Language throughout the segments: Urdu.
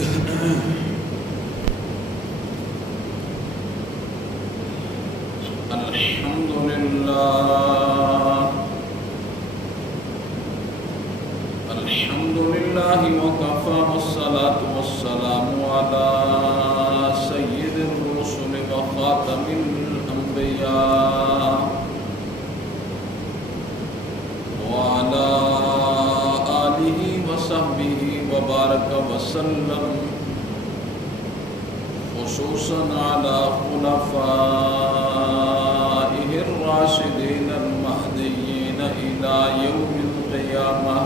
الحمد لله وكفى والصلاة والسلام على سيد الرسل وخاتم الأنبياء وعلى آله وصحبه وبارك وسلم، خصوصا على خلفائه الراشدين المهديين إلى يوم القيامة.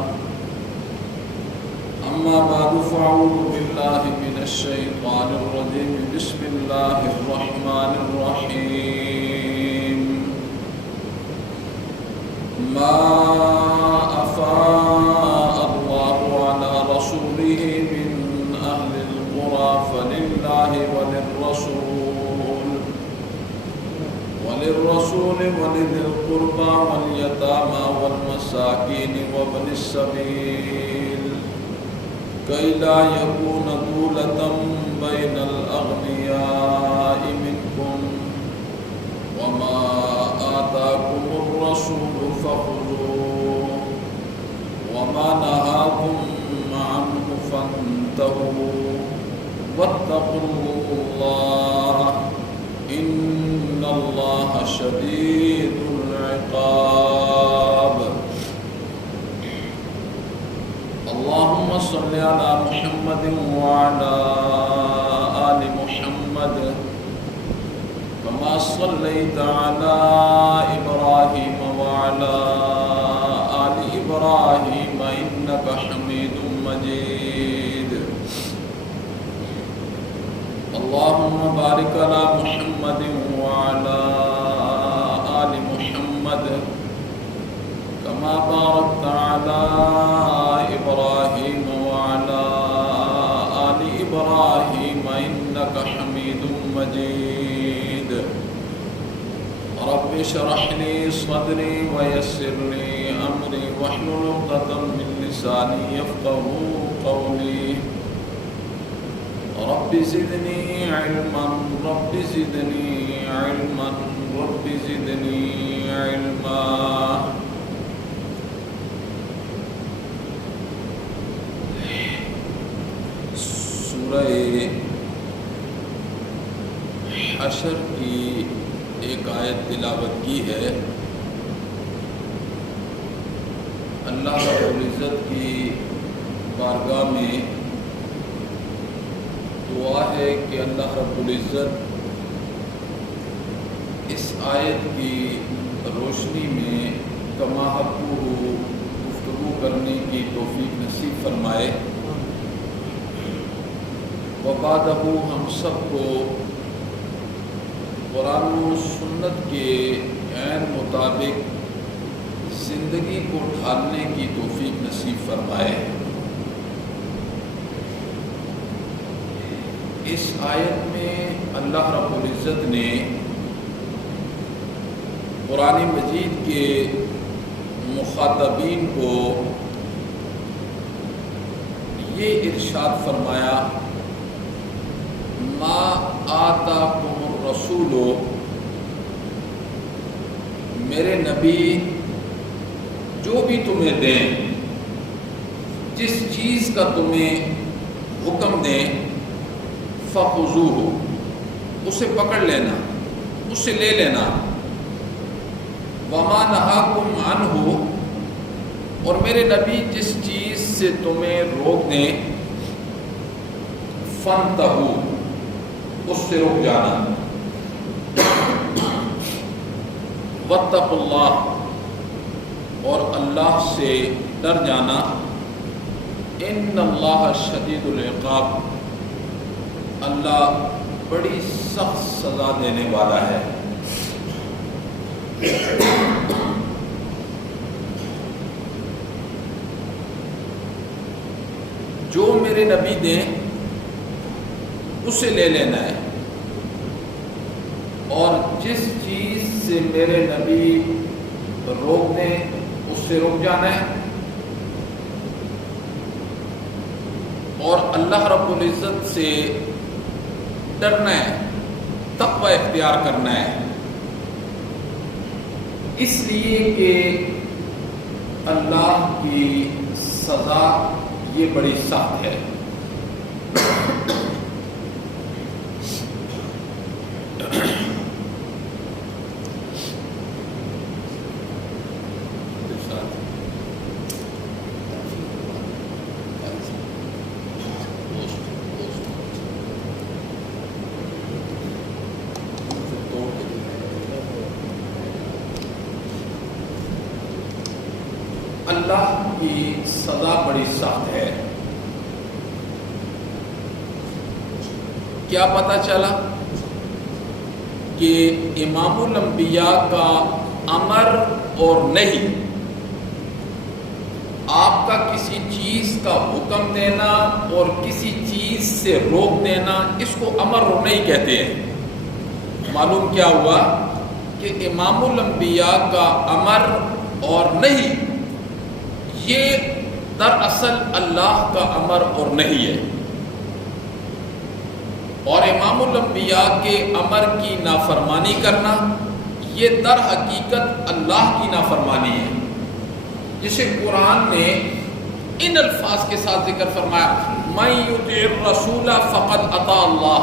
أما بعد فأعوذ بالله من الشيطان الرجيم. بسم الله الرحمن الرحيم. ما أفاء الله على رسوله من أهل القرى فلله وللرسول ولذي القربى واليتامى والمساكين وابن السبيل كي لا يكون دولة بين الأغنياء منكم، وما آتاكم الرسول فخذوه وما نهاكم عنه فانتهوا واتقوا الله إن الله شديد العقاب. اللهم صل على محمد وعلى آل محمد كما صليت على إبراهيم وعلى آل إبراهيم إنك حميد مجيد. اللهم بارك على محمد وعلى آل محمد كما باركت على إبراهيم وعلى آل إبراهيم إنك حميد مجيد. رب اشرح لي صدري ويسر لي أمري واحلل عقدة من لساني يفقهوا قولي. رب زدني علما رب زدني علما رب زدني علما. سورہ حشر کی ایک آیت تلاوت کی ہے. اللہ رب العزت کی بارگاہ میں دعا ہے کہ اللہ رب العزت اس آیت کی روشنی میں کما حقہ گفتگو کرنے کی توفیق نصیب فرمائے. وبعدہ ہم سب کو قرآن و سنت کے عین مطابق زندگی کو ڈھالنے کی توفیق نصیب فرمائے. اس آیت میں اللہ رب العزت نے قرآن مجید کے مخاطبین کو یہ ارشاد فرمایا، ما آتاکم الرسول، میرے نبی جو بھی تمہیں دیں، جس چیز کا تمہیں حکم دیں، فخذوہ، اسے پکڑ لینا، اسے لے لینا. وما نہاکم عنہ، اور میرے نبی جس چیز سے تمہیں روک دیں، فانتہوا، اس سے رک جانا. واتقوا اللہ، اور اللہ سے ڈر جانا. ان اللہ شدید العقاب، اللہ بڑی سخت سزا دینے والا ہے. جو میرے نبی دیں اسے لے لینا ہے، اور جس چیز سے میرے نبی روک دیں اس سے رک جانا ہے. اور اللہ رب العزت سے ڈرنا ہے، تقوی اختیار کرنا ہے، اس لیے کہ اللہ کی سزا یہ بڑی سخت ہے۔ اللہ کی سزا بڑی سخت ہے۔ کیا پتہ چلا کہ امام الانبیاء کا امر اور نہیں، آپ کا کسی چیز کا حکم دینا اور کسی چیز سے روک دینا، اس کو امر اور نہیں کہتے ہیں۔ معلوم کیا ہوا کہ امام الانبیاء کا امر اور نہیں یہ دراصل اللہ کا امر اور نہیں ہے، اور امام الانبیاء کے امر کی نافرمانی کرنا یہ در حقیقت اللہ کی نافرمانی ہے، جسے قرآن نے ان الفاظ کے ساتھ ذکر فرمایا، مَن یُطِعِ الرَّسُولَ فَقَدْ أَطَاعَ اللَّهَ،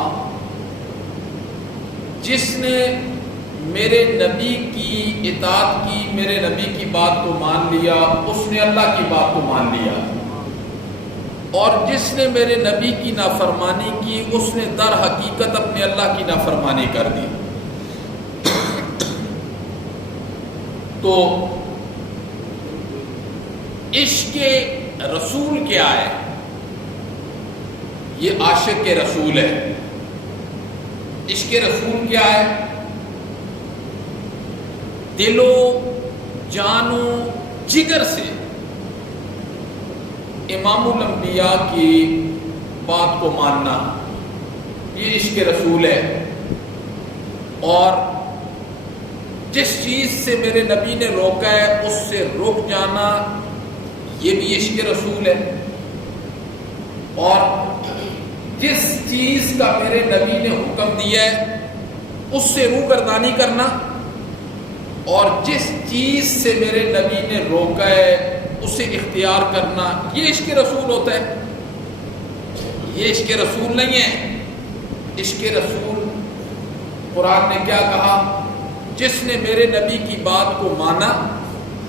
جس نے میرے نبی کی اطاعت کی، میرے نبی کی بات کو مان لیا، اس نے اللہ کی بات کو مان لیا، اور جس نے میرے نبی کی نافرمانی کی اس نے در حقیقت اپنے اللہ کی نافرمانی کر دی۔ تو عشق رسول کیا ہے؟ یہ عاشق کے رسول ہے۔ عشق رسول کیا ہے؟ دل و جان و جگر سے امام الانبیاء کی بات کو ماننا، یہ عشق رسول ہے۔ اور جس چیز سے میرے نبی نے روکا ہے اس سے رک جانا، یہ بھی عشق رسول ہے۔ اور جس چیز کا میرے نبی نے حکم دیا ہے اس سے روگردانی کرنا، اور جس چیز سے میرے نبی نے روکا ہے اسے اختیار کرنا، یہ عشق رسول ہوتا ہے۔ یہ عشق رسول نہیں ہے۔ عشق رسول قرآن نے کیا کہا؟ جس نے میرے نبی کی بات کو مانا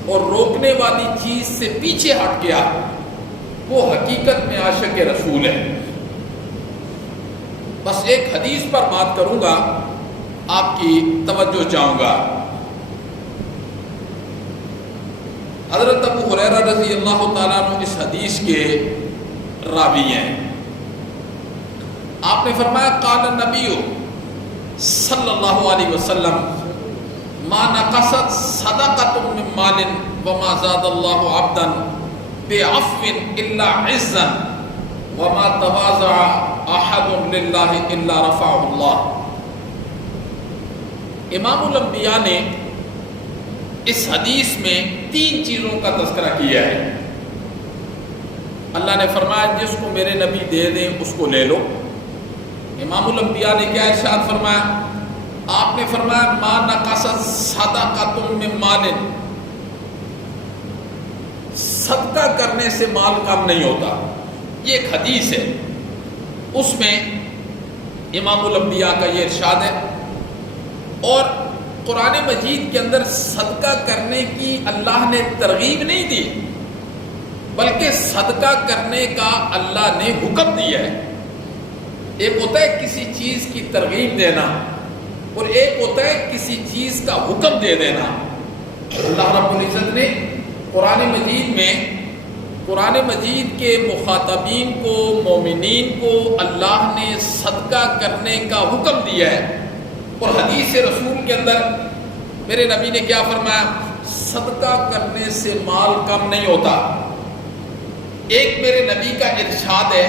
اور روکنے والی چیز سے پیچھے ہٹ گیا، وہ حقیقت میں عاشق رسول ہے۔ بس ایک حدیث پر بات کروں گا، آپ کی توجہ چاہوں گا۔ حضرت ابو ہریرہ رضی اللہ تعالیٰ عنہ اس حدیث کے راوی ہیں۔ آپ نے فرمایا، قال النبی صلی اللہ علیہ وسلم، ما نقصت صدقۃ من مال وما زاد اللہ عبدا بعفو الا عزا وما تواضع احد للہ الا رفعہ اللہ۔ امام الانبیاء نے اس حدیث میں 3 چیزوں کا تذکرہ کیا ہے۔ اللہ نے فرمایا جس کو میرے نبی دے دیں اس کو لے لو۔ امام الانبیاء نے کیا ارشاد فرمایا؟ آپ نے فرمایا ما نقصت صدقۃ من مال، صدقہ کرنے سے مال کم نہیں ہوتا۔ یہ ایک حدیث ہے، اس میں امام الانبیاء کا یہ ارشاد ہے۔ اور قرآن مجید کے اندر صدقہ کرنے کی اللہ نے ترغیب نہیں دی، بلکہ صدقہ کرنے کا اللہ نے حکم دیا ہے۔ ایک ہوتا ہے کسی چیز کی ترغیب دینا، اور ایک ہوتا ہے کسی چیز کا حکم دے دینا۔ اللہ رب العزت نے قرآن مجید کے مخاطبین کو، مومنین کو اللہ نے صدقہ کرنے کا حکم دیا ہے، اور حدیث رسول کے اندر میرے نبی نے کیا فرمایا؟ صدقہ کرنے سے مال کم نہیں ہوتا۔ ایک میرے نبی کا ارشاد ہے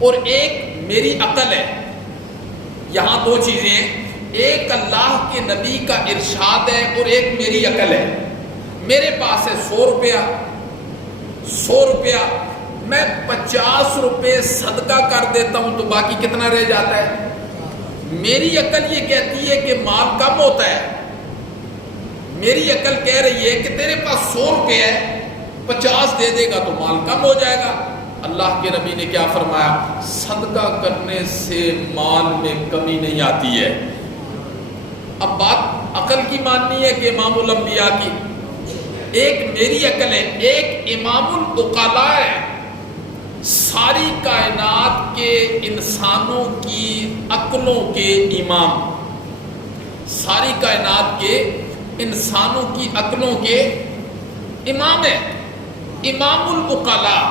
اور ایک میری عقل ہے۔ یہاں 2 چیزیں ہیں، ایک اللہ کے نبی کا ارشاد ہے اور ایک میری عقل ہے۔ میرے پاس ہے 100 روپیہ، میں 50 روپے صدقہ کر دیتا ہوں تو باقی کتنا رہ جاتا ہے؟ میری عقل یہ کہتی ہے کہ مال کم ہوتا ہے، میری عقل کہہ رہی ہے کہ تیرے پاس 100 روپے ہے، 50 دے دے گا تو مال کم ہو جائے گا۔ اللہ کے نبی نے کیا فرمایا؟ صدقہ کرنے سے مال میں کمی نہیں آتی ہے۔ اب بات عقل کی ماننی ہے کہ امام الانبیاء کی؟ ایک میری عقل ہے، ایک امام العقلاء ہے، ساری کائنات کے انسانوں کی عقلوں کے امام، ساری کائنات کے انسانوں کی عقلوں کے امام ہے، امام العقلاء،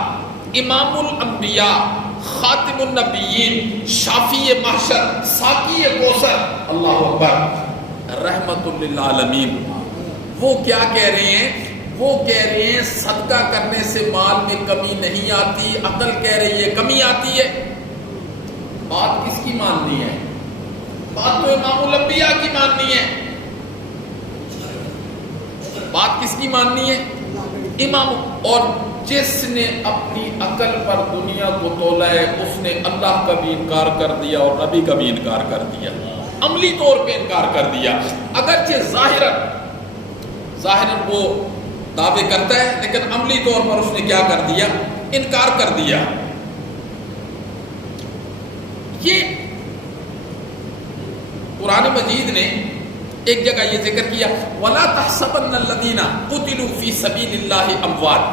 امام الانبیاء، خاتم النبیین، شافی محشر، ساقی کوثر، اللہ اکبر، رحمت للعالمین۔ وہ کیا کہہ رہے ہیں؟ وہ کہہ رہے ہیں صدقہ کرنے سے مال میں کمی نہیں آتی، عقل کہہ رہی ہے کمی آتی ہے۔ بات کس کی ماننی ہے؟ بات تو امام الانبیاء کی ماننی ہے۔ بات کس کی ماننی ہے؟ امام۔ اور جس نے اپنی عقل پر دنیا کو تولا ہے اس نے اللہ کا بھی انکار کر دیا اور نبی کا بھی انکار کر دیا، عملی طور پہ انکار کر دیا۔ اگرچہ ظاہراً وہ دعوے کرتا ہے لیکن عملی طور پر اس نے کیا کر دیا؟ انکار کر دیا۔ یہ قرآن مجید نے ایک جگہ یہ ذکر کیا، وَلَا تَحْسَبَنَّ الَّذِينَ قُتِلُوا فِي سَبِيلِ اللَّهِ أَمْوَاتٌ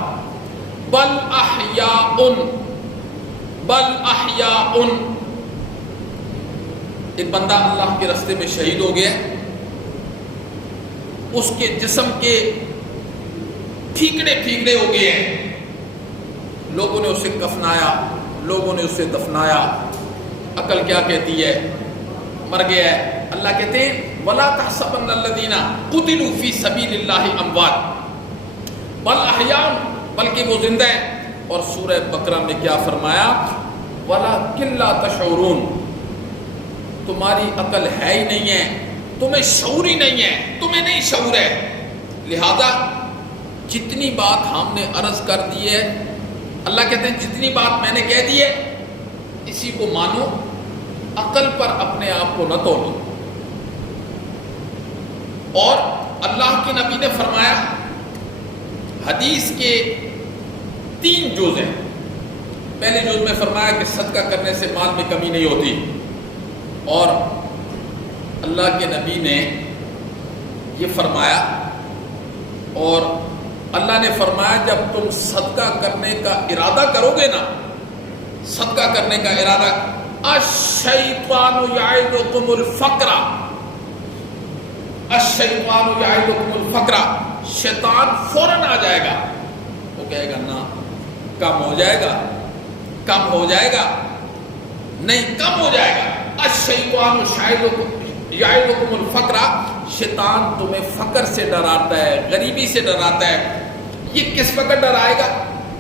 بَلْ أَحْيَاءٌ۔ ایک بندہ اللہ کے راستے میں شہید ہو گیا، اس کے جسم کے ٹھیکڑے ہو گئے ہیں، لوگوں نے اسے کفنایا، لوگوں نے اسے دفنایا، عقل کیا کہتی ہے؟ مر گیا ہے۔ اللہ کہتے ہیں وَلَا تَحْسَبَنَّ الَّذِينَ قُتِلُوا فِي سَبِيلِ اللَّهِ أَمْوَاتٌ بَلْ أَحْيَاءٌ، بلکہ وہ زندہ ہیں۔ اور سورہ بقرہ میں کیا فرمایا؟ وَلَكِنْ لَا تَشْعُرُونَ، تمہاری عقل ہے ہی نہیں ہے، تمہیں شعور ہی نہیں ہے، تمہیں نہیں شعور ہے۔ لہذا جتنی بات ہم نے عرض کر دی ہے، اللہ کہتے ہیں جتنی بات میں نے کہہ دی ہے اسی کو مانو، عقل پر اپنے آپ کو نہ تولو۔ اور اللہ کے نبی نے فرمایا، حدیث کے 3 جز ہیں۔ پہلے جز میں فرمایا کہ صدقہ کرنے سے مال میں کمی نہیں ہوتی، اور اللہ کے نبی نے یہ فرمایا، اور اللہ نے فرمایا جب تم صدقہ کرنے کا ارادہ کرو گے نا، صدقہ کرنے کا ارادہ، الشیطان یعدکم الفقر، الشیطان یعدکم الفقر، شیطان فوراً آ جائے گا، وہ کہے گا نا کم ہو جائے گا، کم ہو جائے گا، نہیں کم ہو جائے گا۔ الشیطان یعدکم الفقر، شیطان تمہیں فقر سے ڈراتا ہے، غریبی سے ڈراتا ہے۔ یہ کس وقت ڈرائے گا؟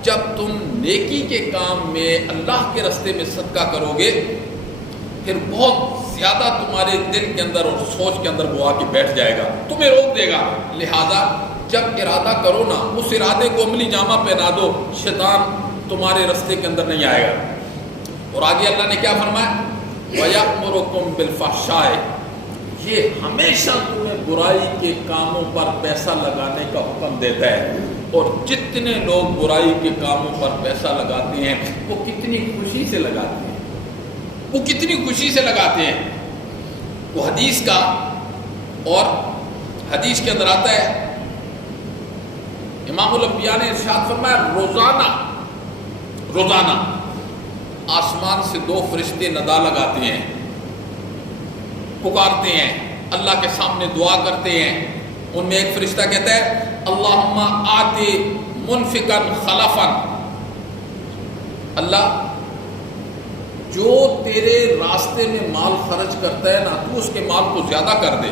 جب تم نیکی کے کام میں اللہ کے راستے میں صدقہ کرو گے، پھر بہت زیادہ تمہارے دل کے اندر اور سوچ کے اندر وہ آ کے بیٹھ جائے گا، تمہیں روک دے گا۔ لہذا جب ارادہ کرو نا، اس ارادے کو عملی جامہ پہنا دو، شیطان تمہارے راستے کے اندر نہیں آئے گا۔ اور آگے اللہ نے کیا فرمایا؟ وَيَأْمُرُكُمْ بِالْفَحْشَاءِ، یہ ہمیشہ تمہیں برائی کے کاموں پر پیسہ لگانے کا حکم دیتا ہے۔ اور جتنے لوگ برائی کے کاموں پر پیسہ لگاتے ہیں وہ کتنی خوشی سے لگاتے ہیں، وہ کتنی خوشی سے لگاتے ہیں۔ وہ حدیث کا، اور حدیث کے اندر آتا ہے، امام الانبیاء نے ارشاد فرمایا روزانہ آسمان سے 2 فرشتے ندا لگاتے ہیں، پکارتے ہیں، اللہ کے سامنے دعا کرتے ہیں۔ ان میں ایک فرشتہ کہتا ہے اللہم آتی منفقا خلفا، اللہ جو تیرے راستے میں مال خرچ کرتا ہے نا، تو اس کے مال کو زیادہ کر دے۔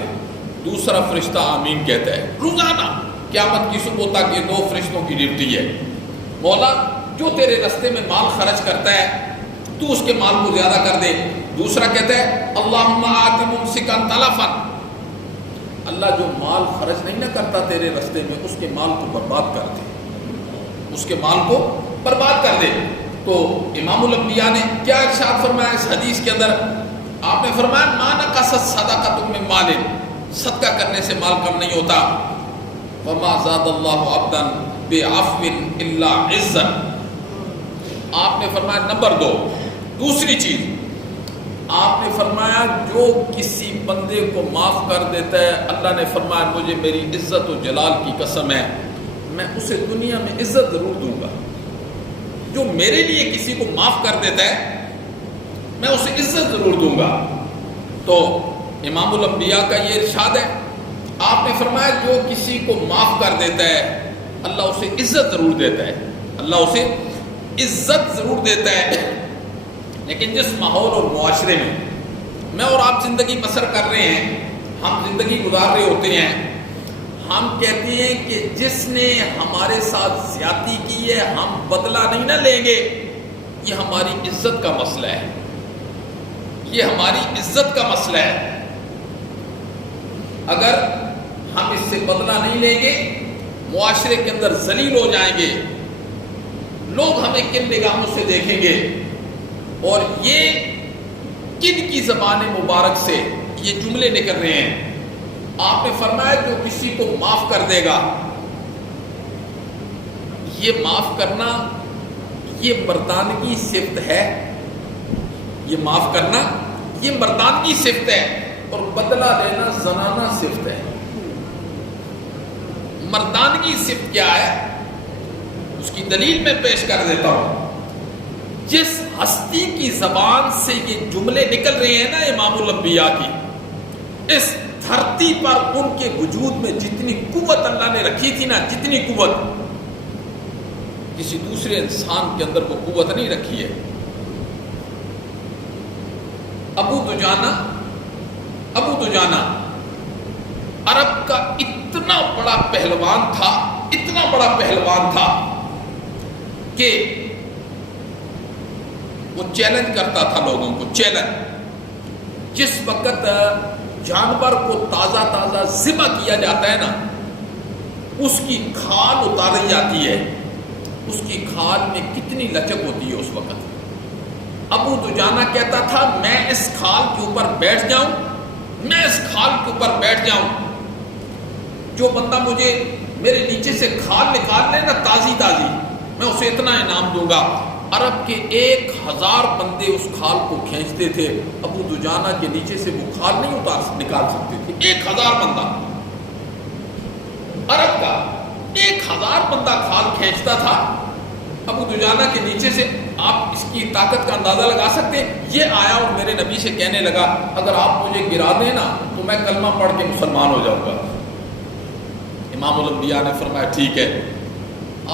دوسرا فرشتہ آمین کہتا ہے۔ روزانہ قیامت کی صبح تک یہ 2 فرشتوں کی ڈیوٹی ہے، مولا جو تیرے راستے میں مال خرچ کرتا ہے تو اس کے مال کو زیادہ کر دے۔ دوسرا کہتا ہے اللہم آتی ممسکا تلفا، اللہ جو مال خرچ نہیں نہ کرتا تیرے راستے میں، اس کے مال کو برباد کر دے، اس کے مال کو برباد کر دے۔ تو امام الانبیاء نے کیا ارشاد فرمایا اس حدیث کے اندر؟ آپ نے فرمایا ما نقصت صدقۃ من مال، صدقہ کرنے سے مال کم نہیں ہوتا. وما زاد اللہ عبدا بعفو الا عزا. آپ نے فرمایا نمبر 2، دوسری چیز آپ نے فرمایا جو کسی بندے کو معاف کر دیتا ہے، اللہ نے فرمایا مجھے میری عزت و جلال کی قسم ہے میں اسے دنیا میں عزت ضرور دوں گا. جو میرے لیے کسی کو معاف کر دیتا ہے میں اسے عزت ضرور دوں گا. تو امام الانبیاء کا یہ ارشاد ہے. آپ نے فرمایا جو کسی کو معاف کر دیتا ہے اللہ اسے عزت ضرور دیتا ہے، اللہ اسے عزت ضرور دیتا ہے. لیکن جس ماحول اور معاشرے میں اور آپ زندگی بسر کر رہے ہیں، ہم زندگی گزار رہے ہوتے ہیں، ہم کہتے ہیں کہ جس نے ہمارے ساتھ زیادتی کی ہے ہم بدلہ نہیں نہ لیں گے. یہ ہماری عزت کا مسئلہ ہے، یہ ہماری عزت کا مسئلہ ہے. اگر ہم اس سے بدلہ نہیں لیں گے معاشرے کے اندر ذلیل ہو جائیں گے، لوگ ہمیں کن نگاہوں سے دیکھیں گے. اور یہ کن کی زبان مبارک سے یہ جملے نکل رہے ہیں؟ آپ نے فرمایا جو کسی کو معاف کر دے گا، یہ معاف کرنا یہ مردانگی صفت ہے، یہ معاف کرنا یہ مردانگی صفت ہے، اور بدلہ لینا زنانہ صفت ہے. مردانگی صفت کیا ہے اس کی دلیل میں پیش کر دیتا ہوں. جس ہستی کی زبان سے یہ جملے نکل رہے ہیں نا امام الانبیاء کی، اس دھرتی پر ان کے وجود میں جتنی قوت اللہ نے رکھی تھی نا، جتنی قوت کسی دوسرے انسان کے اندر وہ قوت نہیں رکھی ہے. ابو دجانہ عرب کا اتنا بڑا پہلوان تھا، اتنا بڑا پہلوان تھا کہ وہ چیلنج کرتا تھا لوگوں کو. چیلنج جس وقت جانور کو تازہ ذبح کیا جاتا ہے نا، اس کی کھال اتاری جاتی ہے، اس کی کھال میں کتنی لچک ہوتی ہے اس وقت. ابو دجانہ کہتا تھا میں اس کھال کے اوپر بیٹھ جاؤں، میں اس کھال کے اوپر بیٹھ جاؤں، جو بندہ مجھے میرے نیچے سے کھال نکال لے نا تازی میں اسے اتنا انعام دوں گا. عرب کے 1000 بندے اس کھال کو کھینچتے تھے، ابو دجانہ کے نیچے سے وہ کھال نہیں نکال سکتے تھے. 1000 بندہ عرب کا 1000 بندہ کھال کھینچتا تھا ابو دجانہ کے نیچے سے. آپ اس کی طاقت کا اندازہ لگا سکتے. یہ آیا اور میرے نبی سے کہنے لگا اگر آپ مجھے گرا دیں نا تو میں کلمہ پڑھ کے مسلمان ہو جاؤں گا. امام الانبیاء نے فرمایا ٹھیک ہے.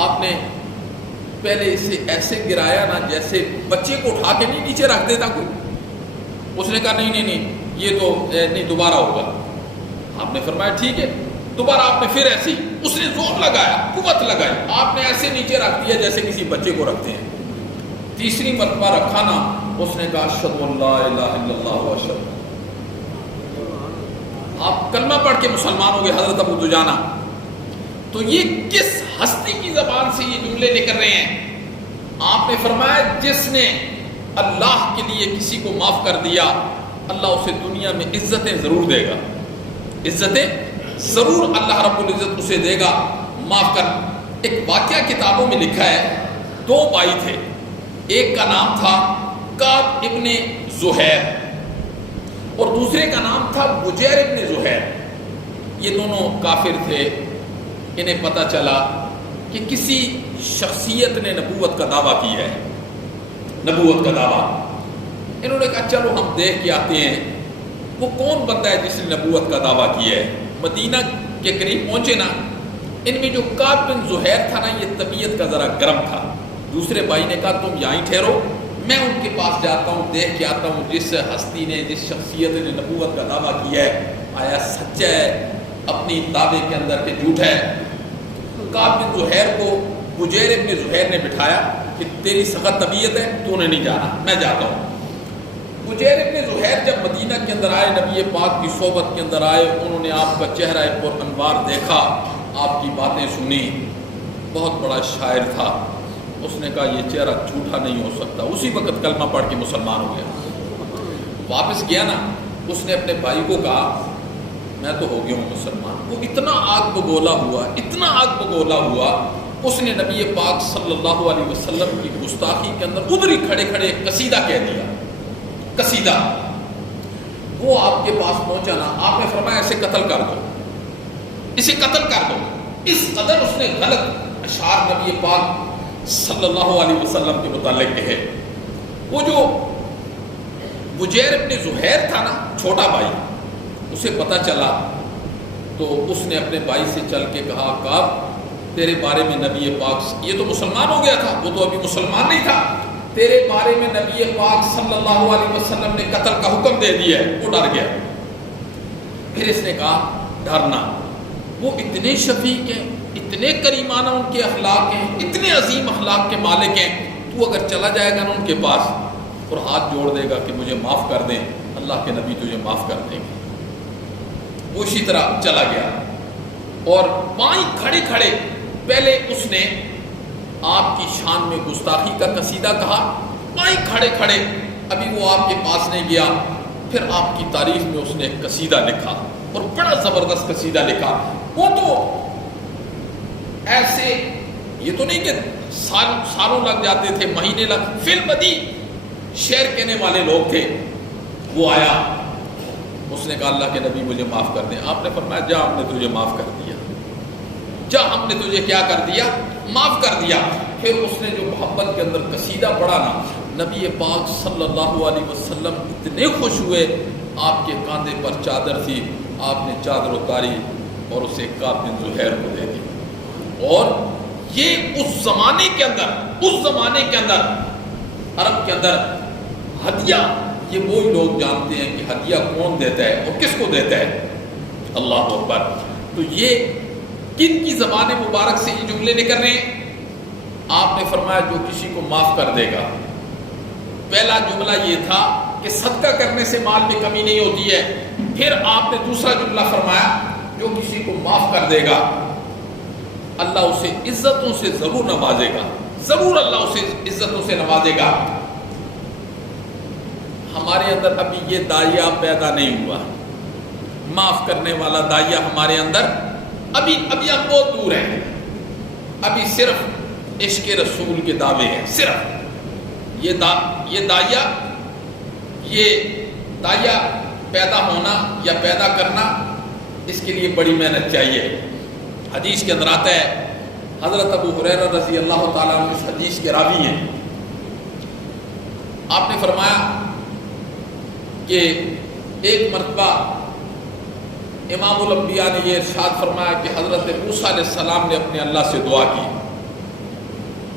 آپ نے پہلے اسے ایسے گرایا نا جیسے بچے کو اٹھا کے نہیں نیچے رکھ دیتا کوئی. اس نے کہا نہیں یہ تو نہیں، دوبارہ ہوگا. آپ نے فرمایا ٹھیک ہے. دوبارہ آپ نے پھر ایسی، اس نے زور لگایا، قوت لگائی، آپ نے ایسے نیچے رکھ دیا جیسے کسی بچے کو رکھتے ہیں. تیسری مرتبہ رکھا نا، اس نے کہا اشہد ان لا الہ الا اللہ و اشہد. آپ کلمہ پڑھ کے مسلمان ہو گئے حضرت ابو دجانہ. تو یہ کس ہستی کی زبان سے یہ جملے نکل رہے ہیں؟ آپ نے فرمایا جس نے اللہ کے لیے کسی کو معاف کر دیا اللہ اسے دنیا میں عزتیں ضرور دے گا. عزتیں ضرور اللہ رب العزت اسے دے گا معاف کر. ایک واقعہ کتابوں میں لکھا ہے، 2 بھائی تھے. ایک کا نام تھا کعب ابن زہیر اور دوسرے کا نام تھا بجیر ابن زہیر. یہ دونوں کافر تھے. انہیں پتہ چلا کہ کسی شخصیت نے نبوت کا دعویٰ کیا ہے، نبوت کا دعویٰ. انہوں نے کہا چلو ہم دیکھ کے آتے ہیں وہ کون بندہ ہے جس نے نبوت کا دعویٰ کیا ہے. مدینہ کے قریب پہنچے نا، ان میں جو کعب بن زہیر تھا نا یہ طبیعت کا ذرا گرم تھا. دوسرے بھائی نے کہا تم یہیں ٹھہرو، میں ان کے پاس جاتا ہوں، دیکھ کے آتا ہوں جس ہستی نے، جس شخصیت نے نبوت کا دعویٰ کیا ہے آیا سچا ہے اپنی دعوے کے اندر کہ جھوٹ ہے. کعب بن زہیر کو بجیر ابن زہیر نے بٹھایا کہ تیری سخت طبیعت ہے تو نے نہیں جانا، میں جاتا ہوں. بجیر ابن زہیر جب مدینہ کے اندر آئے، نبی پاک کی صحبت کے اندر آئے، انہوں نے آپ کا چہرہ پر انوار دیکھا، آپ کی باتیں سنی. بہت بڑا شاعر تھا، اس نے کہا یہ چہرہ جھوٹا نہیں ہو سکتا، اسی وقت کلمہ پڑھ کے مسلمان ہو گیا۔ واپس گیا نا، اس نے اپنے بھائی کو کہا میں تو ہو گیا ہوں مسلمان۔ وہ اتنا آگ بگولا ہوا، اتنا آگ بگولا ہوا، اس نے نبی پاک صلی اللہ علیہ وسلم کی گستاخی کے اندر ادھر ہی کھڑے کھڑے ایک قصیدہ کہہ دیا، قصیدہ۔ وہ آپ کے پاس پہنچا نا، آپ نے فرمایا اسے قتل کر دو، اسے قتل کر دو۔ اس قدر اس نے غلط اشعار نبی پاک صلی اللہ علیہ وسلم کے متعلق کہے۔ وہ جو بجیر ابن زہیر تھا نا، چھوٹا بھائی، اسے پتہ چلا تو اس نے اپنے بھائی سے چل کے کہا کعب تیرے بارے میں نبی پاک، یہ تو مسلمان ہو گیا تھا، وہ تو ابھی مسلمان نہیں تھا، تیرے بارے میں نبی پاک صلی اللہ علیہ وسلم نے قتل کا حکم دے دیا ہے۔ وہ ڈر گیا۔ پھر اس نے کہا ڈرنا، وہ اتنے شفیق ہیں، اتنے کریمانہ ان کے اخلاق ہیں، اتنے عظیم اخلاق کے مالک ہیں، تو اگر چلا جائے گا نا ان کے پاس اور ہاتھ جوڑ دے گا کہ مجھے معاف کر دیں، اللہ کے نبی تجھے معاف کر دیں گے۔ وہ اسی طرح چلا گیا اور پائیں کھڑے کھڑے پہلے اس نے آپ کی شان میں گستاخی کا قصیدہ کہا، پائیں کھڑے کھڑے، ابھی وہ آپ کے پاس نہیں گیا، پھر آپ کی تعریف میں اس نے ایک قصیدہ لکھا اور بڑا زبردست قصیدہ لکھا۔ وہ تو ایسے، یہ تو نہیں کہ سالوں لگ جاتے تھے، مہینے لگ، فی البدی شعر کہنے والے لوگ تھے۔ وہ آیا، اس نے کہا اللہ کے نبی مجھے معاف کر دیں۔ آپ نے فرمایا جا ہم نے تجھے معاف کر دیا، جا ہم نے تجھے کیا کر دیا، معاف کر دیا۔ پھر اس نے جو محبت کے اندر قصیدہ پڑھا نا، نبی پاک صلی اللہ علیہ وسلم اتنے خوش ہوئے، آپ کے کاندھے پر چادر تھی، آپ نے چادر اتاری اور اسے کعب بن زہیر کو دے دی۔ اور یہ اس زمانے کے اندر عرب کے اندر ہدیہ، یہ وہی لوگ جانتے ہیں کہ ہدیہ کون دیتا ہے اور کس کو دیتا ہے، اللہ اکبر۔ تو یہ کن کی زبان مبارک سے یہ جملے نکل رہے ہیں؟ آپ نے فرمایا جو کسی کو معاف کر دے گا۔ پہلا جملہ یہ تھا کہ صدقہ کرنے سے مال میں کمی نہیں ہوتی ہے۔ پھر آپ نے دوسرا جملہ فرمایا جو کسی کو معاف کر دے گا اللہ اسے عزتوں سے ضرور نوازے گا، ضرور اللہ اسے عزتوں سے نوازے گا۔ ہمارے اندر ابھی یہ داعیہ پیدا نہیں ہوا، معاف کرنے والا داعیہ ہمارے اندر ابھی ہم بہت دور ہیں۔ ابھی صرف عشق رسول کے دعوے ہیں، صرف یہ داعیہ پیدا ہونا یا پیدا کرنا، اس کے لیے بڑی محنت چاہیے۔ حدیث کے اندر آتا ہے، حضرت ابو ہریرہ رضی اللہ تعالیٰ عنہ اس حدیث کے راوی ہیں، آپ نے فرمایا کہ ایک مرتبہ امام الانبیاء نے یہ ارشاد فرمایا کہ حضرت موسیٰ علیہ السلام نے اپنے اللہ سے دعا کی،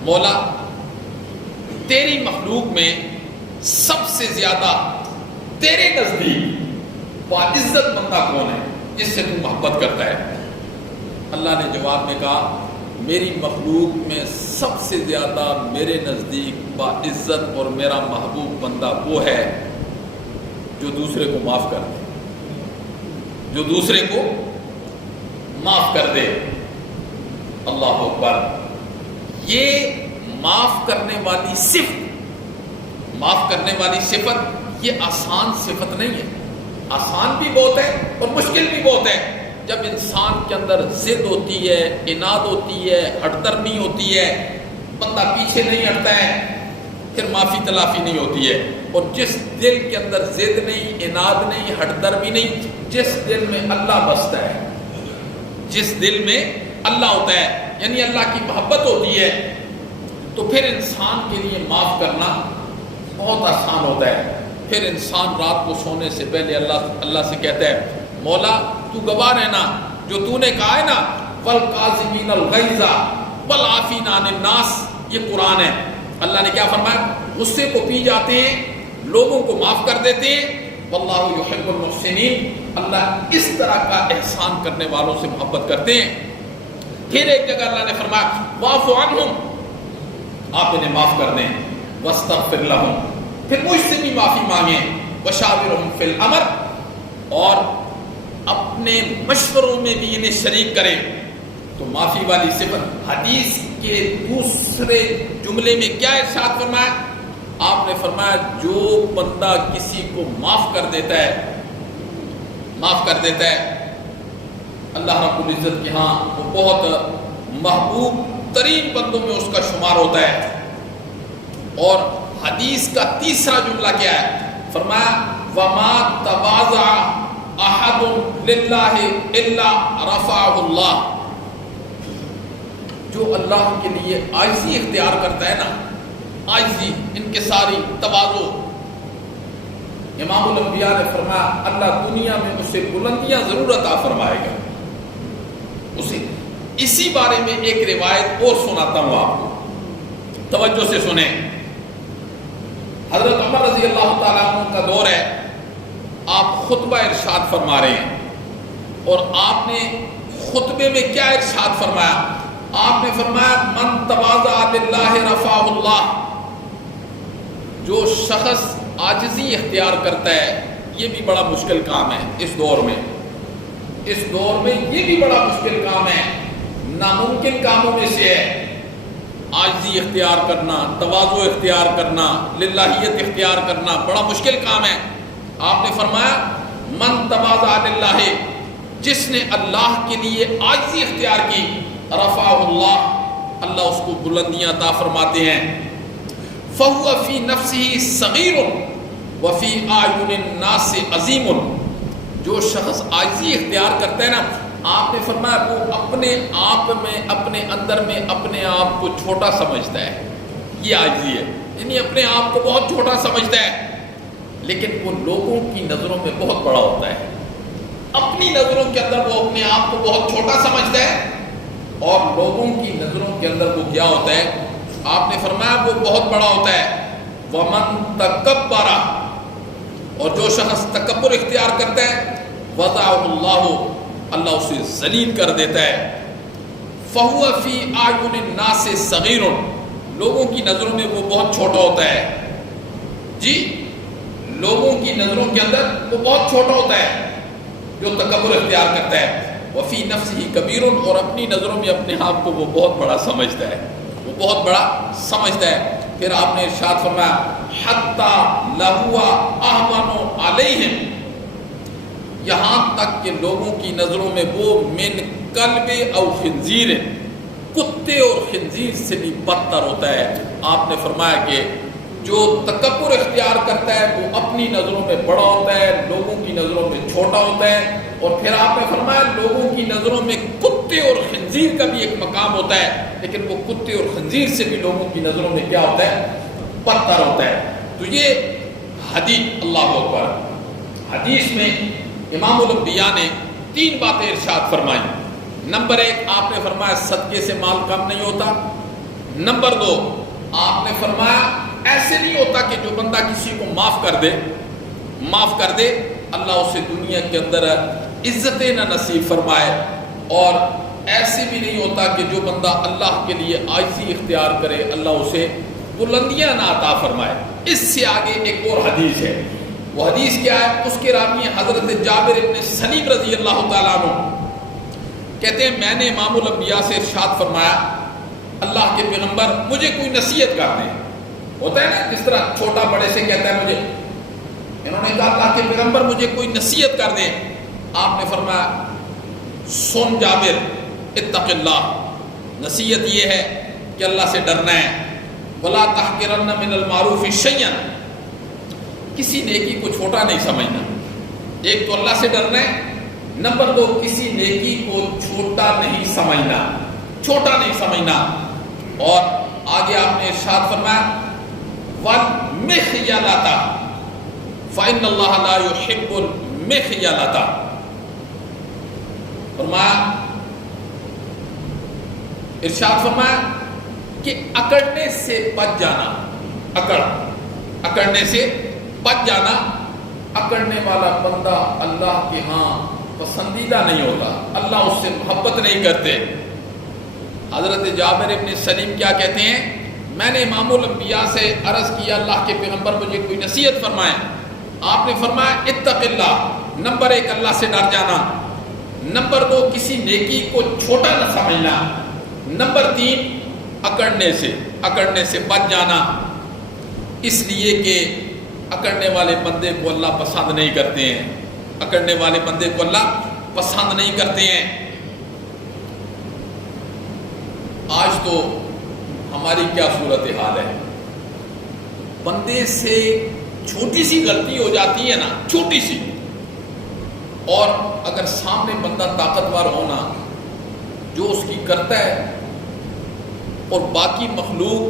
مولا تیری مخلوق میں سب سے زیادہ تیرے نزدیک باعزت بندہ کون ہے جس سے تو محبت کرتا ہے؟ اللہ نے جواب میں کہا میری مخلوق میں سب سے زیادہ میرے نزدیک باعزت اور میرا محبوب بندہ وہ ہے جو دوسرے کو معاف کر دے، جو دوسرے کو معاف کر دے۔ اللہ اکبر۔ یہ معاف کرنے والی صفت یہ آسان صفت نہیں ہے، آسان بھی بہت ہے اور مشکل بھی بہت ہے۔ جب انسان کے اندر ضد ہوتی ہے، اناد ہوتی ہے، ہٹ درمی ہوتی ہے، بندہ پیچھے نہیں ہٹتا ہے، پھر معافی تلافی نہیں ہوتی ہے۔ اور جس دل کے اندر ضد نہیں، اناد نہیں، ہٹ درمی نہیں، جس دل میں اللہ بستا ہے، جس دل میں اللہ ہوتا ہے، یعنی اللہ کی محبت ہوتی ہے، تو پھر انسان کے لیے معاف کرنا بہت آسان ہوتا ہے۔ پھر انسان رات کو سونے سے پہلے اللہ سے کہتا ہے مولا تو گواہ رہنا جو تو نے کہا ہے نا وَالْقَاظِمِينَ الْغَيْظَ وَالْعَافِينَ عَنِ النَّاسِ، یہ قرآن ہے۔ اللہ نے کیا فرمایا؟ غصے کو پی جاتے ہیں، لوگوں کو معاف کر دیتے ہیں، وَاللَّهُ يُحِبُّ الْمُحْسِنِينَ، اللہ اس طرح کا احسان کرنے والوں سے محبت کرتے ہیں۔ پھر ایک جگہ اللہ نے فرمایا وَاعْفُ عَنْهُمْ، آپ انہیں معاف کر دیں، وَاسْتَغْفِرْ لَهُمْ، پھر مجھ سے بھی معافی مانگیں، وَشَاوِرْهُمْ فِي الْأَمْرِ، اور اپنے مشوروں میں بھی انہیں شریک کریں۔ تو معافی والی صفت حدیث کے دوسرے جملے میں کیا ارشاد فرمایا؟ آپ نے فرمایا جو بندہ کسی کو معاف کر دیتا ہے اللہ رب العزت کے ہاں وہ بہت محبوب ترین بندوں میں اس کا شمار ہوتا ہے۔ اور حدیث کا تیسرا جملہ کیا ہے؟ فرمایا وَمَا تَوَاضَعَ أَحَدٌ لِلَّهِ إِلَّا رَفَعَهُ اللَّهُ، جو اللہ کے لیے عاجزی اختیار کرتا ہے نا، عاجزی، انکساری، تواضع، امام الانبیاء نے فرمایا اللہ دنیا میں اسے بلندیاں ضرور عطا فرمائے گا۔ اسے اسی بارے میں ایک روایت اور سناتا ہوں آپ کو، توجہ سے سنیں۔ حضرت عمر رضی اللہ تعالیٰ عنہ کا دور ہے، آپ خطبہ ارشاد فرما رہے ہیں، اور آپ نے خطبے میں کیا ارشاد فرمایا؟ آپ نے فرمایا من تواضع للہ رفعہ اللہ، جو شخص عاجزی اختیار کرتا ہے، یہ بھی بڑا مشکل کام ہے اس دور میں یہ بھی بڑا مشکل کام ہے، ناممکن کاموں میں سے ہے عاجزی اختیار کرنا، تواضع اختیار کرنا، للہیت اختیار کرنا، بڑا مشکل کام ہے۔ آپ نے فرمایا من تواضع للہ، جس نے اللہ کے لیے عاجزی اختیار کی، رفعہ اللہ، اللہ اس کو بلندیاں عطا فرماتے ہیں۔ فَهُوَ فِي نَفْسِهِ صَغِيرٌ وَفِي أَعْيُنِ النَّاسِ عَظِيمٌ، جو شخص عاجزی اختیار کرتا ہے نا، آپ نے فرمایا وہ اپنے آپ میں، اپنے اندر میں اپنے آپ کو چھوٹا سمجھتا ہے، یہ عاجزی ہے، یعنی اپنے آپ کو بہت چھوٹا سمجھتا ہے، لیکن وہ لوگوں کی نظروں میں بہت بڑا ہوتا ہے۔ اپنی نظروں کے اندر وہ اپنے آپ کو بہت چھوٹا سمجھتا ہے، اور لوگوں کی نظروں کے اندر وہ کیا ہوتا ہے؟ آپ نے فرمایا وہ بہت بڑا ہوتا ہے۔ وَمَن تَكَبَّرَ، اور جو شخص تکبر اختیار کرتا ہے، وَضَعَهُ اللَّهُ، اللہ اسے ذلیل کر دیتا ہے۔ فَهُوَ فِي أَعْيُنِ النَّاسِ صَغِيرٌ، لوگوں کی نظروں میں وہ بہت چھوٹا ہوتا ہے، جی لوگوں کی نظروں کے اندر وہ بہت چھوٹا ہوتا ہے جو تکبر اختیار کرتا ہے۔ وَفِي نَفْسِهِ كَبِيرٌ، اور اپنی نظروں میں اپنے آپ کو وہ بہت بڑا سمجھتا ہے، وہ بہت بڑا سمجھتا ہے۔ پھر آپ نے ارشاد فرمایا حَتَّى لَهُوَ أَهْوَنُ عَلَيْهِمْ، یہاں تک کہ لوگوں کی نظروں میں وہ من کلب او خنزیر، کتے اور خنزیر سے بھی بدتر ہوتا ہے۔ آپ نے فرمایا کہ جو تکبر اختیار کرتا ہے وہ اپنی نظروں میں بڑا ہوتا ہے، لوگوں کی نظروں میں چھوٹا ہوتا ہے، اور پھر آپ نے فرمایا لوگوں کی نظروں میں کتے اور خنزیر کا بھی ایک مقام ہوتا ہے، لیکن وہ کتے اور خنزیر سے بھی لوگوں کی نظروں میں کیا ہوتا ہے؟ بدتر ہوتا ہے۔ تو یہ حدیث، اللہ اکبر، حدیث میں امام الانبیاء نے 3 باتیں ارشاد فرمائی۔ نمبر 1 آپ نے فرمایا صدقے سے مال کم نہیں ہوتا۔ نمبر 2 آپ نے فرمایا ایسے نہیں ہوتا کہ جو بندہ کسی کو معاف کر دے اللہ اسے دنیا کے اندر عزتیں نہ نصیب فرمائے، اور ایسے بھی نہیں ہوتا کہ جو بندہ اللہ کے لیے عاجزی اختیار کرے اللہ اسے بلندیاں نہ عطا فرمائے۔ اس سے آگے ایک اور حدیث ہے، وہ حدیث کیا ہے؟ اس کے راوی ہیں حضرت جابر ابن سلیم رضی اللہ تعالیٰ عنہ، کہتے ہیں میں نے امام الانبیاء سے ارشاد فرمایا اللہ کے پیغمبر مجھے کوئی نصیحت کر دیں۔ ہوتا ہے نا جس طرح چھوٹا بڑے سے کہتا ہے مجھے، انہوں نے کہا اللہ کے پیغمبر مجھے کوئی نصیحت کر دیں۔ آپ نے فرمایا سن جابر، اتق اللہ، نصیحت یہ ہے کہ اللہ سے ڈرنا ہے، ولا تحقرن من المعروف شیئا، کسی نیکی کو چھوٹا نہیں سمجھنا، ایک تو اللہ سے ڈرنا ہے، نمبر 2 کسی نیکی کو چھوٹا نہیں سمجھنا، اور آگے آپ نے ارشاد فرمایا وَالْمِخْيَلَةَ فَإِنَّ اللَّهَ لَا يُحِبُّ الْمِخْيَلَةَ، ارشاد فرمایا کہ اکڑنے سے بچ جانا، اکڑنے سے بچ جانا، اکڑنے والا بندہ اللہ کے ہاں پسندیدہ نہیں ہوتا، اللہ اس سے محبت نہیں کرتے۔ حضرت جابر ابن سلیم کیا کہتے ہیں؟ میں نے امام الانبیاء سے عرض کیا اللہ کے پیغمبر مجھے کوئی نصیحت فرمائیں۔ آپ نے فرمایا اتق اللہ، نمبر 1 اللہ سے ڈر جانا، نمبر 2 کسی نیکی کو چھوٹا نہ سمجھنا، نمبر 3 اکڑنے سے بچ جانا، اس لیے کہ اکڑنے والے بندے کو اللہ پسند نہیں کرتے ہیں، اکڑنے والے بندے کو اللہ پسند نہیں کرتے ہیں۔ آج تو ہماری کیا صورتحال ہے، بندے سے چھوٹی سی غلطی ہو جاتی ہے نا، چھوٹی سی، اور اگر سامنے بندہ طاقتور ہونا جو اس کی کرتا ہے، اور باقی مخلوق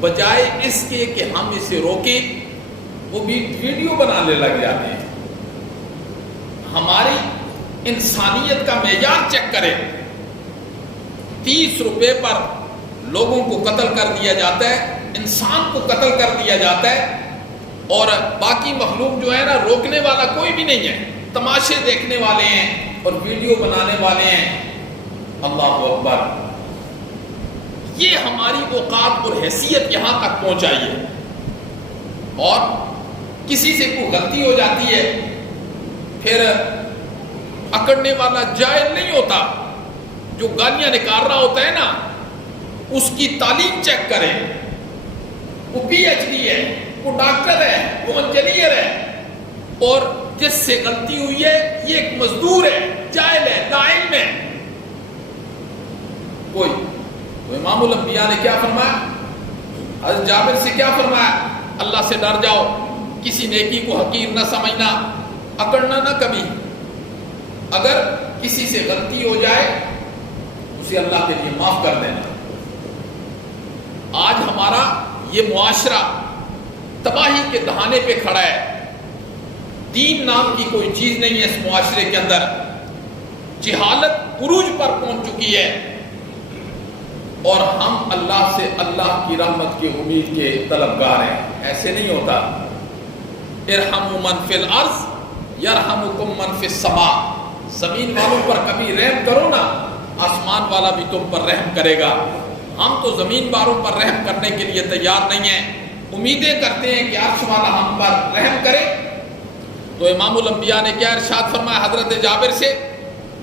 بجائے اس کے کہ ہم اسے روکیں وہ بھی ویڈیو بنانے لگ جاتے ہیں۔ ہماری انسانیت کا معیار چیک کریں، 30 روپے پر لوگوں کو قتل کر دیا جاتا ہے، انسان کو قتل کر دیا جاتا ہے، اور باقی مخلوق جو ہے نا روکنے والا کوئی بھی نہیں ہے، تماشے دیکھنے والے ہیں اور ویڈیو بنانے والے ہیں۔ اللہ اکبر، یہ ہماری اوقات اور حیثیت یہاں تک پہنچائی ہے۔ اور کسی سے کوئی غلطی ہو جاتی ہے، پھر اکڑنے والا جاہل نہیں ہوتا، جو گالیاں نکال رہا ہوتا ہے نا، اس کی تعلیم چیک کرے، وہ پی ایچ ڈی ہے، وہ ڈاکٹر ہے، وہ انجینئر ہے، اور جس سے غلطی ہوئی ہے یہ ایک مزدور ہے، جاہل ہے، لاعلم ہے۔ کوئی تو امام الانبیاء نے کیا فرمایا؟ حضرت جابر سے کیا فرمایا؟ اللہ سے ڈر جاؤ، کسی نیکی کو حقیر نہ سمجھنا، اکڑنا نہ کبھی۔ اگر کسی سے غلطی ہو جائے اسے اللہ کے لیے معاف کر دینا۔ آج ہمارا یہ معاشرہ تباہی کے دہانے پہ کھڑا ہے، دین نام کی کوئی چیز نہیں ہے اس معاشرے کے اندر، جہالت عروج پر پہنچ چکی ہے، اور ہم اللہ سے اللہ کی رحمت کی امید کے طلبگار ہیں۔ ایسے نہیں ہوتا۔ ارحموا من فی الارض یرحمکم من فی السماء، زمین والوں پر کبھی رحم کرو نا، آسمان والا بھی تم پر رحم کرے گا۔ ہم تو زمین والوں پر رحم کرنے کے لیے تیار نہیں ہیں، امیدیں کرتے ہیں کہ عرش والا ہم پر رحم کرے۔ تو امام الانبیاء نے کیا ارشاد فرمایا حضرت جابر سے؟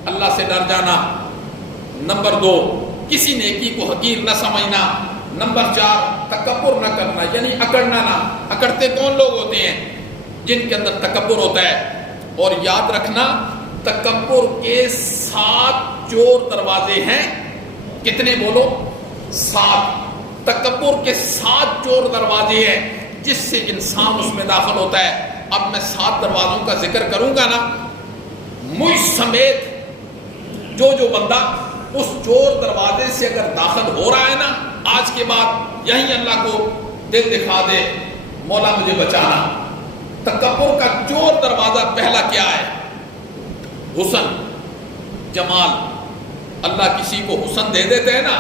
اللہ سے ڈر جانا۔ نمبر 2، کسی نیکی کو حقیر نہ سمجھنا۔ نمبر 4، تکبر نہ کرنا، یعنی اکڑنا نہ۔ اکڑتے کون لوگ ہوتے ہیں؟ جن کے اندر تکبر ہوتا ہے۔ اور یاد رکھنا، تکبر کے 7 چور دروازے ہیں۔ کتنے بولو؟ 7۔ تکبر کے 7 چور دروازے ہیں جس سے انسان اس میں داخل ہوتا ہے۔ اب میں 7 دروازوں کا ذکر کروں گا نا، مجھ سمیت جو بندہ اس چور دروازے سے اگر داخل ہو رہا ہے نا، آج کے بعد یہیں اللہ کو دل دکھا دے، مولا مجھے بچانا۔ تکبر کا چور دروازہ پہلا کیا ہے؟ حسن، جمال۔ اللہ کسی کو حسن دے دیتے ہیں نا،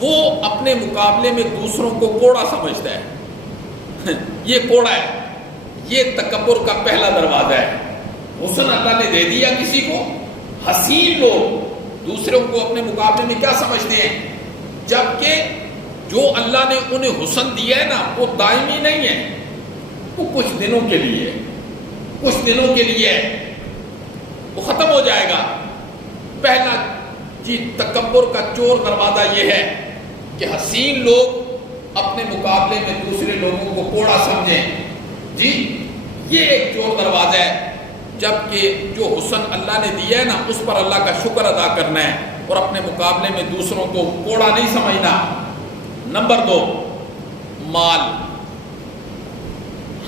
وہ اپنے مقابلے میں دوسروں کو کوڑا سمجھتا ہے۔ یہ کوڑا ہے، یہ تکبر کا پہلا دروازہ ہے۔ حسن اللہ نے دے دیا کسی کو، حسین لوگ دوسروں کو اپنے مقابلے میں کیا سمجھتے ہیں؟ جبکہ جو اللہ نے انہیں حسن دیا ہے نا، وہ دائمی نہیں ہے، وہ کچھ دنوں کے لیے ہے، کچھ دنوں کے لیے ہے، وہ ختم ہو جائے گا۔ پہلا تکبر کا چور دروازہ یہ ہے کہ حسین لوگ اپنے مقابلے میں دوسرے لوگوں کو کوڑا سمجھیں۔ جی، یہ ایک چور دروازہ ہے۔ جبکہ جو حسن اللہ نے دیا ہے نا، اس پر اللہ کا شکر ادا کرنا ہے اور اپنے مقابلے میں دوسروں کو کوڑا نہیں سمجھنا۔ نمبر 2، مال۔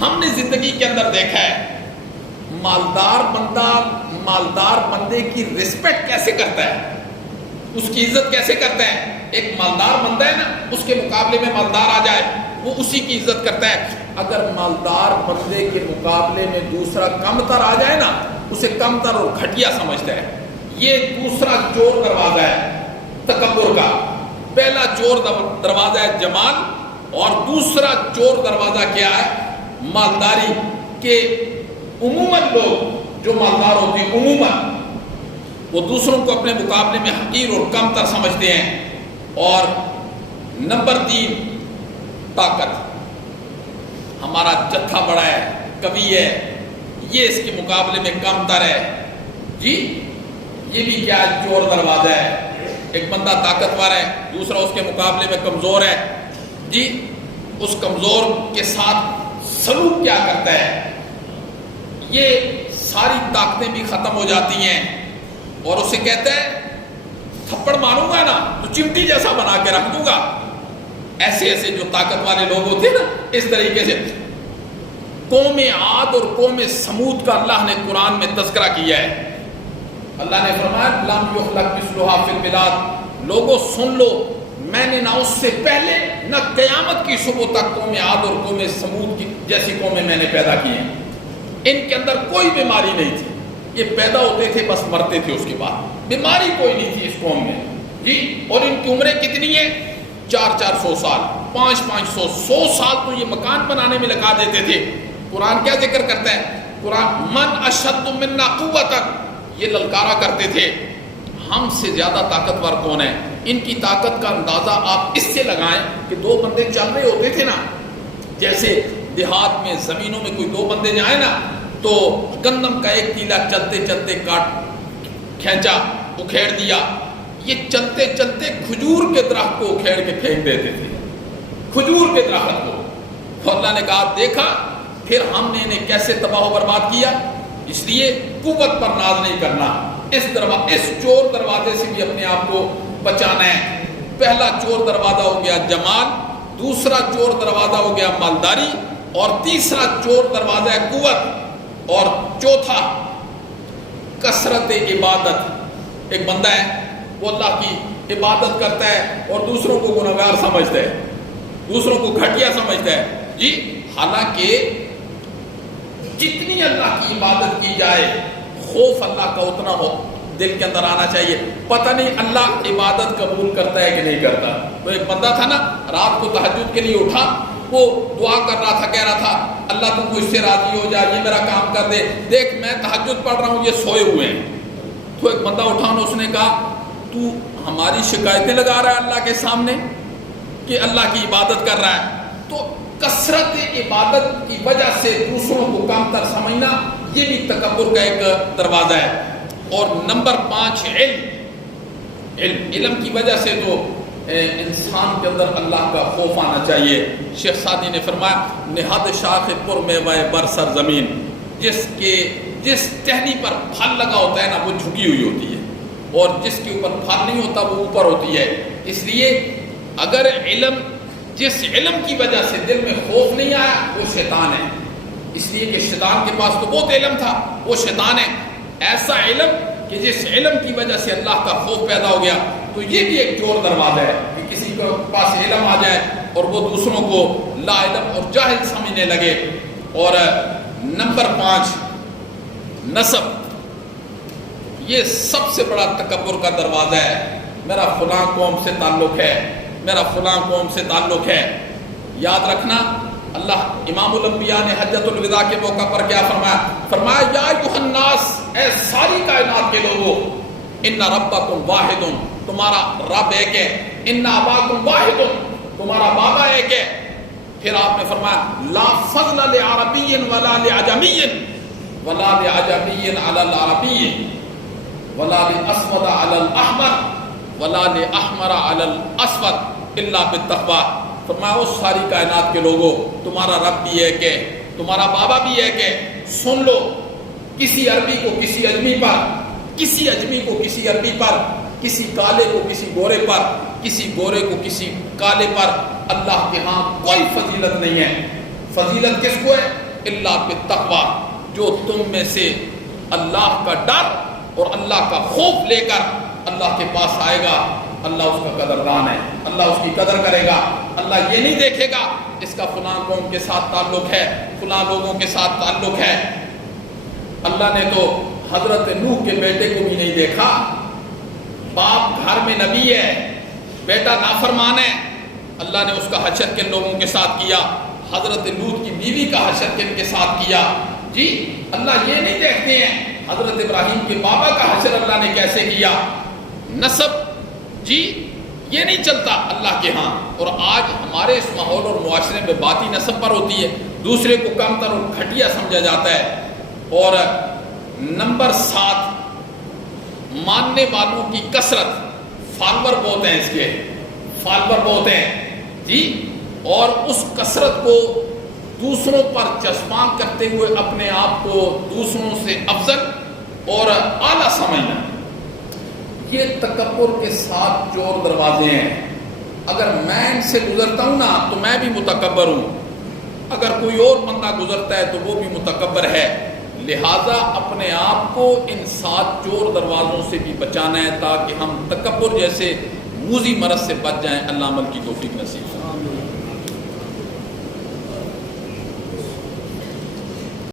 ہم نے زندگی کے اندر دیکھا ہے مالدار بندے کی رسپیکٹ کیسے کرتا ہے، اس کی عزت کیسے کرتا ہے۔ ایک مالدار بندہ ہے نا، اس کے مقابلے میں مالدار آ جائے، وہ اسی کی عزت کرتا ہے۔ اگر مالدار بندے کے مقابلے میں دوسرا کم تر آ جائے نا، اسے کم تر اور گھٹیا سمجھتا ہے۔ یہ دوسرا چور دروازہ ہے تکبر کا۔ پہلا چور دروازہ ہے جمال، اور دوسرا چور دروازہ کیا ہے؟ مالداری کے۔ عموماً لوگ جو مالدار ہوتے ہیں، عموماً وہ دوسروں کو اپنے مقابلے میں حقیر اور کم تر سمجھتے ہیں۔ اور نمبر 3، طاقت۔ ہمارا جتھا بڑا ہے، قوی ہے، یہ اس کے مقابلے میں کم تر ہے۔ جی، یہ بھی کیا چور دروازہ ہے۔ ایک بندہ طاقتور ہے، دوسرا اس کے مقابلے میں کمزور ہے، جی اس کمزور کے ساتھ سلوک کیا کرتا ہے، یہ ساری طاقتیں بھی ختم ہو جاتی ہیں، اور اسے کہتا ہے تھپڑ ماروں گا نا تو چمٹی جیسا بنا کے رکھ دوں گا۔ ایسے ایسے جو طاقت والے لوگ ہوتے ہیں نا، اس طریقے سے قوم عاد اور قوم سمود کا اللہ نے قرآن میں تذکرہ کیا ہے۔ اللہ نے فرمایا لم یخلق مثلها فی البلاد، لوگوں سن لو میں نے نہ اس سے پہلے نہ قیامت کی صبح تک قوم عاد اور قوم سمود کی جیسی قومیں میں نے پیدا کی ہیں۔ ان کے اندر کوئی بیماری نہیں تھی، یہ پیدا ہوتے تھے بس مرتے تھے، اس کے بعد بیماری کوئی نہیں تھی اس قوم میں، جی۔ اور ان کی عمریں کتنی ہیں؟ 400 سال، 500 100 سال تو یہ مکان بنانے میں لگا دیتے تھے۔ قرآن کیا ذکر کرتا ہے؟ قرآن من اشد منا قوتا، یہ للکارا کرتے تھے ہم سے زیادہ طاقتور کون ہے۔ ان کی طاقت کا اندازہ آپ اس سے لگائیں کہ 2 بندے چل رہے ہوتے تھے نا، جیسے دیہات میں زمینوں میں کوئی 2 بندے جائیں نا تو گندم کا ایک تیلا چلتے چلتے کاٹ کھینچا اکھیڑ دیا، یہ چلتے چلتے کھجور کے درخت کو اکھیڑ کے پھینک دیتے تھے، کھجور کے درخت کو۔ تو اللہ نے کہا دیکھا پھر ہم نے انہیں کیسے تباہ و برباد کیا۔ اس لیے قوت پر ناز نہیں کرنا، اس چور دروازے سے بھی اپنے آپ کو بچانا ہے۔ پہلا چور دروازہ ہو گیا جمال، دوسرا چور دروازہ ہو گیا مالداری، اور تیسرا چور دروازہ ہے قوت، اور چوتھا کثرت عبادت۔ ایک بندہ ہے وہ اللہ کی عبادت کرتا ہے اور دوسروں کو گنہگار سمجھتا ہے، دوسروں کو گھٹیا سمجھتا ہے، جی۔ حالانکہ جتنی اللہ کی عبادت کی جائے خوف اللہ کا اتنا ہو دل کے اندر آنا چاہیے۔ پتہ نہیں اللہ عبادت قبول کرتا ہے کہ نہیں کرتا۔ تو ایک بندہ تھا نا، رات کو تہجد کے لیے اٹھا، وہ دعا کر رہا تھا، کہہ رہا تھا اللہ تم مجھ سے راضی ہو جا، یہ میرا کام کر دے، دیکھ میں تہجد پڑھ رہا ہوں یہ سوئے ہوئے ہیں۔ تو ایک بندہ اٹھا اور اس نے کہا تو ہماری شکایتیں لگا رہا ہے اللہ کے سامنے کہ اللہ کی عبادت کر رہا ہے۔ تو کثرت عبادت کی وجہ سے دوسروں کو کم تر سمجھنا، یہ بھی تکبر کا ایک دروازہ ہے۔ اور نمبر 5 علم کی وجہ سے تو انسان کے اندر اللہ کا خوف آنا چاہیے۔ شیخ سعدی نے فرمایا نہاد شاخ پر میوہ بر سر زمین، جس ٹہنی پر پھل لگا ہوتا ہے نا وہ جھکی ہوئی ہوتی ہے، اور جس کے اوپر پھل نہیں ہوتا وہ اوپر ہوتی ہے۔ اس لیے اگر جس علم کی وجہ سے دل میں خوف نہیں آیا وہ شیطان ہے، اس لیے کہ شیطان کے پاس تو بہت علم تھا، وہ شیطان ہے۔ ایسا علم کہ جس علم کی وجہ سے اللہ کا خوف پیدا ہو گیا، تو یہ بھی ایک چور دروازہ ہے کہ کسی کے پاس علم آ جائے اور وہ دوسروں کو لا علم اور جاہل سمجھنے لگے۔ اور نمبر 5 نسب، یہ سب سے بڑا تکبر کا دروازہ ہے۔ میرا فلاں قوم سے تعلق ہے، میرا فلاں قوم سے تعلق ہے۔ یاد رکھنا اللہ امام الانبیاء نے حجۃ الوداع کے موقع پر کیا فرمایا یا ایھا الناس، اے ساری کائنات کے لوگوں، ان ربکم واحد، تمہارا رب ایک ہے، ان اباکم واحد، تمہارا بابا ایک ہے۔ پھر آپ نے فرمایا لا فضل لعربی ولا لعجمی ولا لعجمی علی العربی ولا لاسود علی الاحمر ولا لأحمر علی الاسود الا بالتقوی۔ فرمایا اس ساری کائنات کے لوگوں، تمہارا رب بھی ایک ہے، تمہارا بابا بھی ایک ہے، سن لو، کسی عربی کو کسی اجمی پر، کسی اجمی کو کسی عربی پر، کسی کالے کو کسی گورے پر، کسی گورے کو کسی کالے پر اللہ کے ہاں کوئی فضیلت نہیں ہے۔ فضیلت کس کو ہے؟ الا بالتقوی، جو تم میں سے اللہ کا ڈر اور اللہ کا خوف لے کر اللہ کے پاس آئے گا، اللہ اس کا قدردان ہے، اللہ اس کی قدر کرے گا۔ اللہ یہ نہیں دیکھے گا اس کا فلاں قوم کے ساتھ تعلق ہے، فلاں لوگوں کے ساتھ تعلق ہے۔ اللہ نے تو حضرت نوح کے بیٹے کو بھی نہیں دیکھا، باپ گھر میں نبی ہے، بیٹا نافرمان ہے، اللہ نے اس کا حشر کن لوگوں کے ساتھ کیا؟ حضرت لوط کی بیوی کا حشر کن کے ساتھ کیا؟ جی اللہ یہ نہیں دیکھتے ہیں حضرت ابراہیم کے بابا کا حشر اللہ نے کیسے کیا؟ نسب جی یہ نہیں چلتا اللہ کے ہاں۔ اور آج ہمارے اس ماحول اور معاشرے میں بات ہی نسب پر ہوتی ہے، دوسرے کو کم تر اور گھٹیا سمجھا جاتا ہے۔ اور نمبر 7 ماننے والوں کی کثرت، فالوور بہت ہیں اس کے، فالوور بہت ہیں جی، اور اس کثرت کو دوسروں پر چسپاں کرتے ہوئے اپنے آپ کو دوسروں سے افضل اور اعلیٰ سمجھنا، یہ تکبر کے 7 چور دروازے ہیں۔ اگر میں ان سے گزرتا ہوں نا تو میں بھی متکبر ہوں، اگر کوئی اور بندہ گزرتا ہے تو وہ بھی متکبر ہے۔ لہذا اپنے آپ کو ان 7 چور دروازوں سے بھی بچانا ہے تاکہ ہم تکبر جیسے موذی مرض سے بچ جائیں۔ اللہ عمل کی توفیق نصیب فرمائے۔